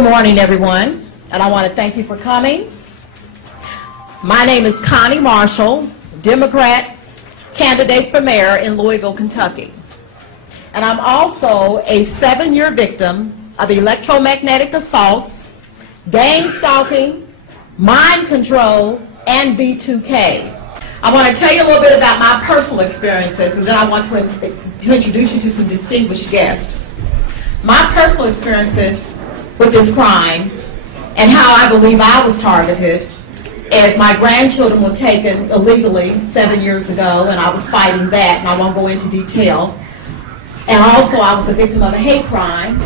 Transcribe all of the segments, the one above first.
Good morning, everyone, and I want to thank you for coming. My name is Connie Marshall, Democrat candidate for mayor in Louisville, Kentucky. And I'm also a 7-year victim of electromagnetic assaults, gang stalking, mind control, and B2K. I want to tell you a little bit about my personal experiences, and then I want to introduce you to some distinguished guests. My personal experiences with this crime and how I believe I was targeted is my grandchildren were taken illegally 7 years ago, and I was fighting that, and I won't go into detail. And also I was a victim of a hate crime,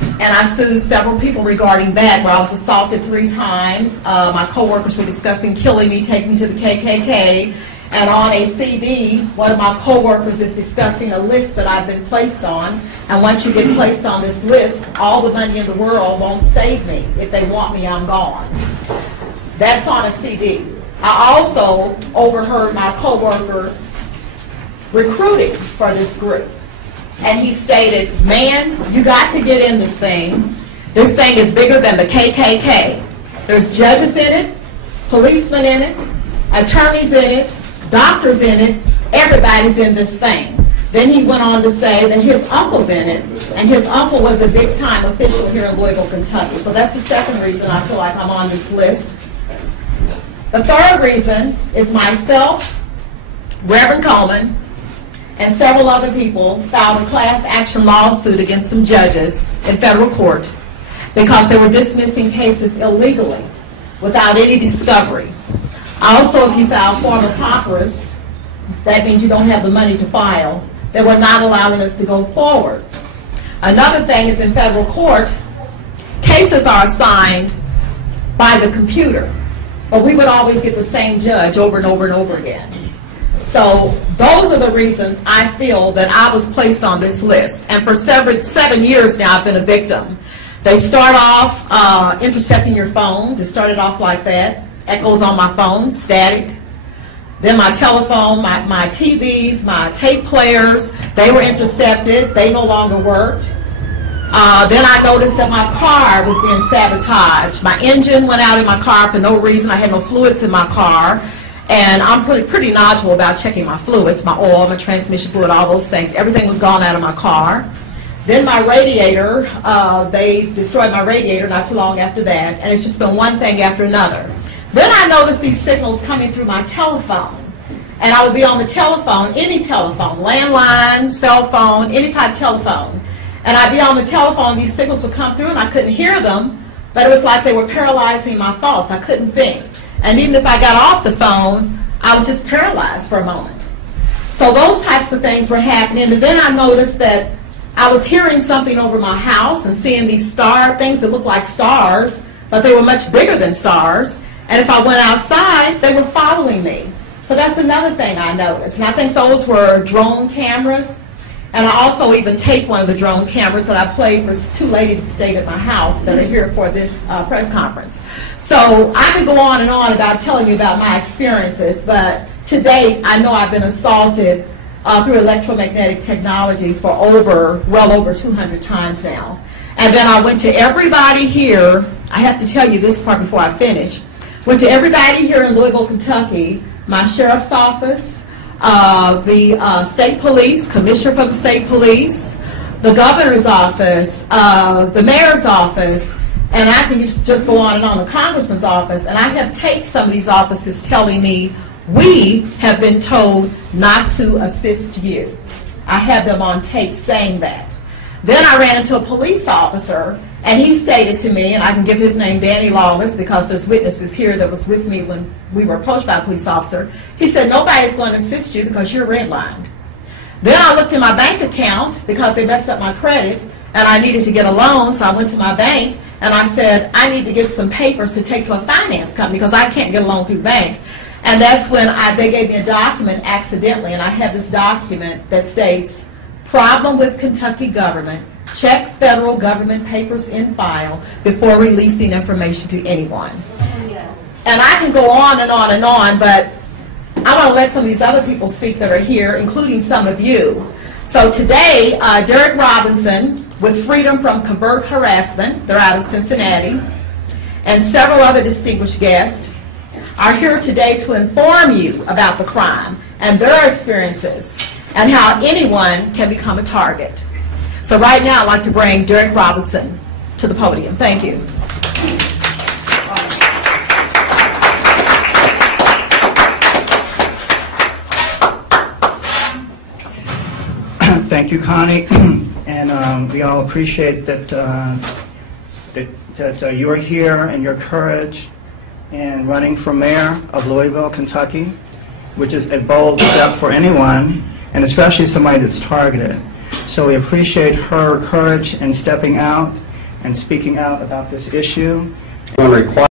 and I sued several people regarding that, where I was assaulted 3 times. My coworkers were discussing killing me, taking me to the KKK, and on a CD, one of my coworkers is discussing a list that I've been placed on, and once you get placed on this list, all the money in the world won't save me. If they want me, I'm gone. That's on a CD. I also overheard my coworker recruiting for this group, and he stated, "Man, you got to get in this thing. This thing is bigger than the KKK. There's judges in it, policemen in it, attorneys in it, doctors in it, everybody's in this thing." Then he went on to say that his uncle's in it, and his uncle was a big-time official here in Louisville, Kentucky. So that's the second reason I feel like I'm on this list. The third reason is myself, Reverend Coleman, and several other people filed a class action lawsuit against some judges in federal court because they were dismissing cases illegally without any discovery. Also, if you file forma pauperis, that means you don't have the money to file. They were not allowing us to go forward. Another thing is in federal court, cases are assigned by the computer, but we would always get the same judge over and over and over again. So those are the reasons I feel that I was placed on this list. And for 7 years now, I've been a victim. They start off intercepting your phone. It started off like that. Echoes on my phone, static. Then my telephone, my TVs, my tape players, they were intercepted. They no longer worked. Then I noticed that my car was being sabotaged. My engine went out in my car for no reason. I had no fluids in my car. And I'm pretty knowledgeable about checking my fluids, my oil, my transmission fluid, all those things. Everything was gone out of my car. Then my radiator, they destroyed my radiator not too long after that. And it's just been one thing after another. Then I noticed these signals coming through my telephone. And I would be on the telephone, any telephone, landline, cell phone, any type of telephone. And I'd be on the telephone, these signals would come through and I couldn't hear them, but it was like they were paralyzing my thoughts. I couldn't think. And even if I got off the phone, I was just paralyzed for a moment. So those types of things were happening. And then I noticed that I was hearing something over my house and seeing these things that looked like stars, but they were much bigger than stars. And if I went outside, they were following me. So that's another thing I noticed. And I think those were drone cameras. And I also even taped one of the drone cameras that I played for 2 ladies that stayed at my house that are here for this press conference. So I could go on and on about telling you about my experiences, but to date, I know I've been assaulted through electromagnetic technology for well over 200 times now. And then I went to everybody here. I have to tell you this part before I finish. Went to everybody here in Louisville, Kentucky, my sheriff's office, the state police, commissioner for the state police, the governor's office, the mayor's office, and I can just go on and on, the congressman's office. And I have taped some of these offices telling me, "We have been told not to assist you." I have them on tape saying that. Then I ran into a police officer, and he stated to me, and I can give his name, Danny Lawless, because there's witnesses here that was with me when we were approached by a police officer. He said, "Nobody's going to assist you because you're redlined." Then I looked in my bank account because they messed up my credit, and I needed to get a loan, so I went to my bank, and I said, "I need to get some papers to take to a finance company because I can't get a loan through bank." And that's when they gave me a document accidentally, and I have this document that states, "Problem with Kentucky government. Check federal government papers in file before releasing information to anyone." And I can go on and on and on, but I want to let some of these other people speak that are here, including some of you. So today, Derek Robinson with Freedom from Covert Harassment, they're out of Cincinnati, and several other distinguished guests are here today to inform you about the crime and their experiences and how anyone can become a target. So right now I'd like to bring Derek Robertson to the podium. Thank you. Thank you, Connie, and we all appreciate that you're here and your courage in running for mayor of Louisville, Kentucky, which is a bold step for anyone, and especially somebody that's targeted. So we appreciate her courage in stepping out and speaking out about this issue.